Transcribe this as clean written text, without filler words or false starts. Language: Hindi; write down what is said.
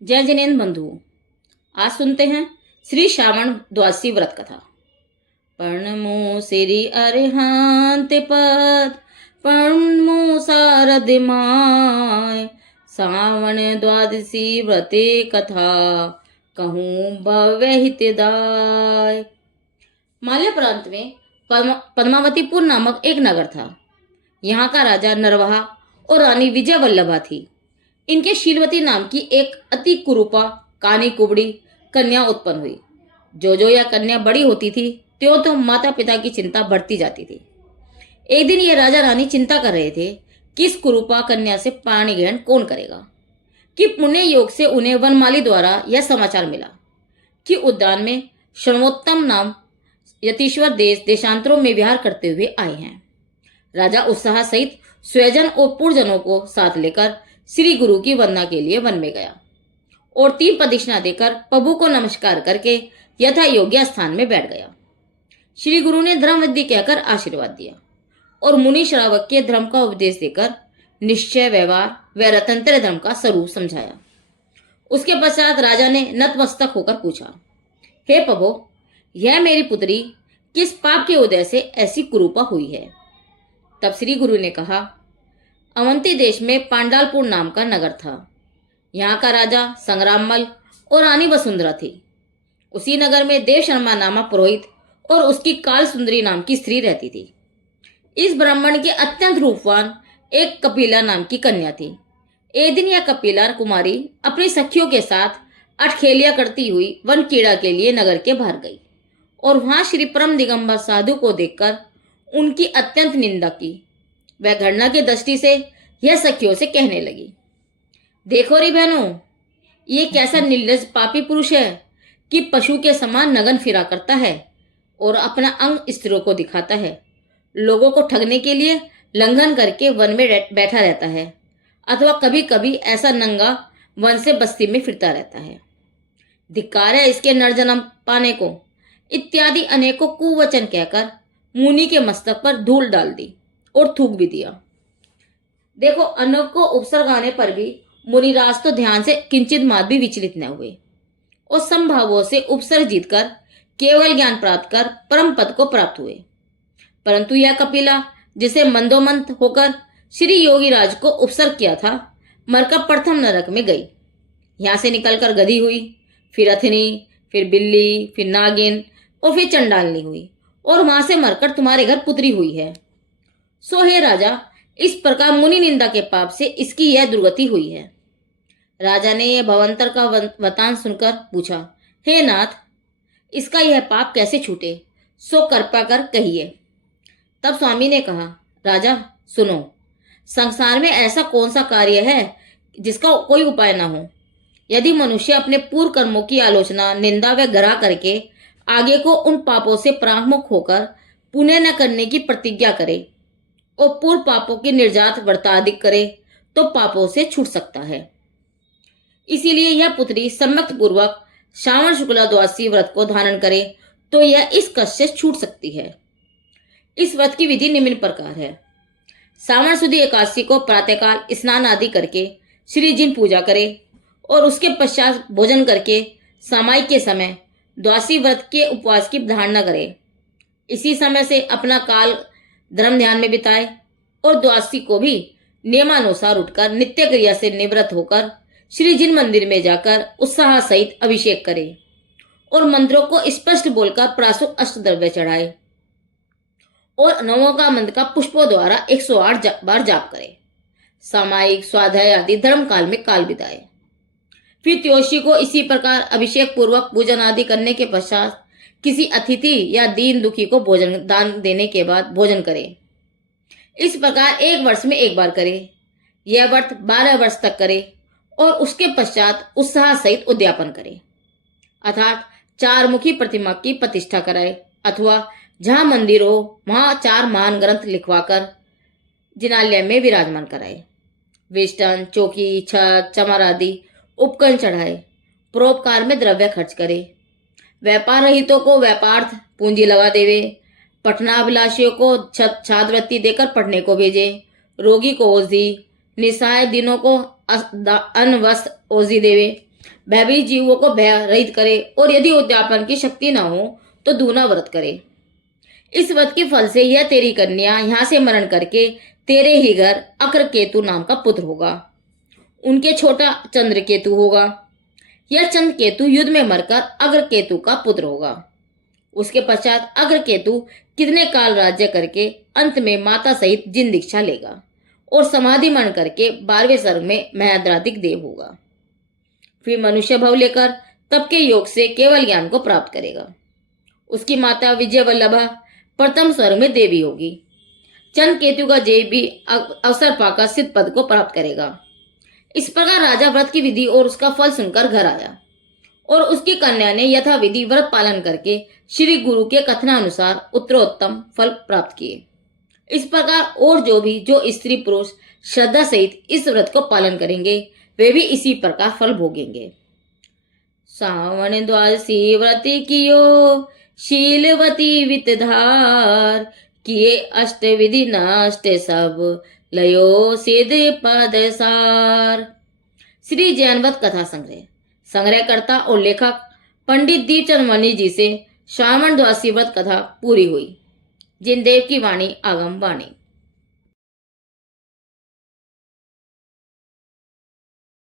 जय जिनेन्द्र बंधुओं, आज सुनते हैं श्री श्रावण द्वादशी व्रत कथा। प्रणमो श्री अरिहंत पद प्रणमो शारद माय, श्रावण द्वादशी व्रते कथा कहूँ भव्य हितदाय। माल्य प्रांत में पद्मावतीपुर नामक एक नगर था। यहाँ का राजा नरवाहा और रानी विजय वल्लभा थी। इनके शीलवती नाम की एक अति कुरूपा कानी कुबड़ी कन्या उत्पन्न हुई। जो यह कन्या बड़ी होती थी त्यों तो माता पिता की चिंता बढ़ती जाती थी। एक दिन ये राजा रानी चिंता कर रहे थे कि इस कुरूपा कन्या से पाणी ग्रहण कौन करेगा, कि पुण्य योग से उन्हें वनमाली द्वारा यह समाचार मिला कि उद्यान में षण्वोत्तम नाम यतीश्वर देशांतरों में विहार करते हुए आए हैं। राजा उत्साह सहित स्वजन और पुरजनों को साथ लेकर श्री गुरु की वंदना के लिए वन में गया और 3 प्रदक्षिणा देकर प्रभु को नमस्कार करके यथा योग्य स्थान में बैठ गया। श्री गुरु ने धर्म विधि कहकर आशीर्वाद दिया और मुनि श्रावक के धर्म का उपदेश देकर निश्चय, व्यवहार व रतंत्र धर्म का स्वरूप समझाया। उसके पश्चात राजा ने नतमस्तक होकर पूछा, हे प्रभु, यह मेरी पुत्री किस पाप के उदय से ऐसी कुरूपा हुई है? तब श्री गुरु ने कहा, अवंती देश में पांडालपुर नाम का नगर था। यहाँ का राजा संग्राममल और रानी वसुंधरा थी। उसी नगर में देव शर्मा नामक पुरोहित और उसकी काल सुंदरी नाम की स्त्री रहती थी। इस ब्राह्मण के अत्यंत रूपवान एक कपिला नाम की कन्या थी। एक दिन यह कपिला कुमारी अपनी सखियों के साथ अठखेलिया करती हुई वन कीड़ा के लिए नगर के बाहर गई और वहां श्री परम दिगंबर साधु को देखकर उनकी अत्यंत निंदा की। वह घृणा की दृष्टि से यह सखियों से कहने लगी, देखो री बहनों, ये कैसा निर्लज्ज पापी पुरुष है कि पशु के समान नगन फिरा करता है और अपना अंग स्त्रियों को दिखाता है। लोगों को ठगने के लिए लंघन करके वन में बैठा रहता है अथवा कभी कभी ऐसा नंगा वन से बस्ती में फिरता रहता है। धिक्कार है इसके नरजन्म पाने को, इत्यादि अनेकों कुवचन कहकर मुनि के मस्तक पर धूल डाल दी और थूक भी दिया। देखो, अनोख को उपसर्ग आने पर भी मुनिराज तो ध्यान से किंचित मात्र भी विचलित न हुए और संभावों से उपसर्ग जीतकर केवल ज्ञान प्राप्त कर परम पद को प्राप्त हुए। परंतु यह कपिला, जिसे मंदोमंत होकर श्री योगी राज को उपसर्ग किया था, मरकर प्रथम नरक में गई। यहां से निकलकर गधी हुई, फिर अथनी, फिर बिल्ली, फिर नागिन और फिर चंडालनी हुई और वहां से मरकर तुम्हारे घर पुत्री हुई है। सो हे राजा, इस प्रकार मुनि निंदा के पाप से इसकी यह दुर्गति हुई है। राजा ने यह भवंतर का वतान सुनकर पूछा, हे नाथ, इसका यह पाप कैसे छूटे, सो कृपा कर कहिए। तब स्वामी ने कहा, राजा सुनो, संसार में ऐसा कौन सा कार्य है जिसका कोई उपाय ना हो। यदि मनुष्य अपने पूर्व कर्मों की आलोचना, निंदा व ग्रह करके आगे को उन पापों से परामुख होकर पुण्य न करने की प्रतिज्ञा करे और पूर्व पापों की निर्जात वर्ताधिक करे तो पापों से छूट सकता है। इसीलिए यह पुत्री सम्यक पूर्वक श्रावण शुक्ला द्वादशी व्रत को धारण करे तो यह इस कष्ट से छूट सकती है। इस व्रत की विधि निम्न प्रकार है। श्रावण शुद्ध एकादशी को प्रातःकाल स्नान आदि करके श्री जी पूजा करे और उसके पश्चात भोजन करके सामायिक के समय द्वादशी व्रत के उपवास की धारणा करे। इसी समय से अपना काल धर्म ध्यान में बिताए और द्वादशी को भी नियमानुसार उठकर नित्य क्रिया से निवृत्त होकर श्री जिन मंदिर में जाकर उत्साह सहित अभिषेक करे और मंत्रों को स्पष्ट बोलकर प्राशुक अष्टद्रव्य चढ़ाए और नवों का मंत्र का पुष्पों द्वारा 108 बार जाप करे। सामायिक, स्वाध्याय आदि धर्म काल में काल बिताए। फिर त्योशी को इसी प्रकार अभिषेक पूर्वक पूजन आदि करने के पश्चात किसी अतिथि या दीन दुखी को भोजन दान देने के बाद भोजन करे। इस प्रकार 1 वर्ष में 1 बार करे। यह व्रत 12 वर्ष तक करे और उसके पश्चात उत्साह सहित उद्यापन करे, अर्थात 4 मुखी प्रतिमा की प्रतिष्ठा कराए अथवा जहां मंदिर हो वहां 4 महान ग्रंथ लिखवाकर जिनालय में विराजमान कराए। वेष्टन, चौकी, छत, चमर आदि उपकरण चढ़ाए। परोपकार में द्रव्य खर्च करे। व्यापार रहितों को व्यापार्थ पूंजी लगा देवे। पठनाभिलाषियों को छात्रवृत्ति देकर पढ़ने को भेजे। रोगी को औषधि, निस्सहाय दिनों को अन्न वस्त्र औषधि देवे। भयभीत जीवों को भय रहित करे, और यदि उद्यापन की शक्ति न हो तो दूना व्रत करे। इस व्रत के फल से यह तेरी कन्या यहाँ से मरण करके तेरे ही घर अक्रकेतु नाम का पुत्र होगा। उनके छोटा चंद्रकेतु होगा। यह चंद्रकेतु युद्ध में मरकर अग्रकेतु का पुत्र होगा। उसके पश्चात अग्रकेतु कितने काल राज्य करके अंत में माता सहित जिन दीक्षा लेगा और समाधि मन करके 12वें सर्ग में महेंद्राधिक देव होगा। फिर मनुष्य भव लेकर तप के योग से केवल ज्ञान को प्राप्त करेगा। उसकी माता विजय वल्लभा प्रथम स्वर्ग में देवी होगी। चंद्र केतु का जय भी अवसर पाकर सिद्ध पद को प्राप्त करेगा। इस प्रकार राजा व्रत की विधि और उसका फल सुनकर घर आया और उसकी कन्या ने यथाविधि व्रत पालन करके श्री गुरु के कथनानुसार उत्तरोत्तम फल प्राप्त किए। इस प्रकार और जो स्त्री पुरुष श्रद्धा सहित इस व्रत को पालन करेंगे वे भी इसी प्रकार फल भोगेंगे। सावन द्वादशी व्रति कियो शीलवती वितधार, किए अष्ट विधि नष्ट सब लयो सिद्ध पद सार। श्री जैनवत कथा संग्रहकर्ता और लेखक पंडित दीपचंद मणि जी से श्रावण द्वादशी व्रत कथा पूरी हुई। जिनदेव की वाणी आगम वाणी।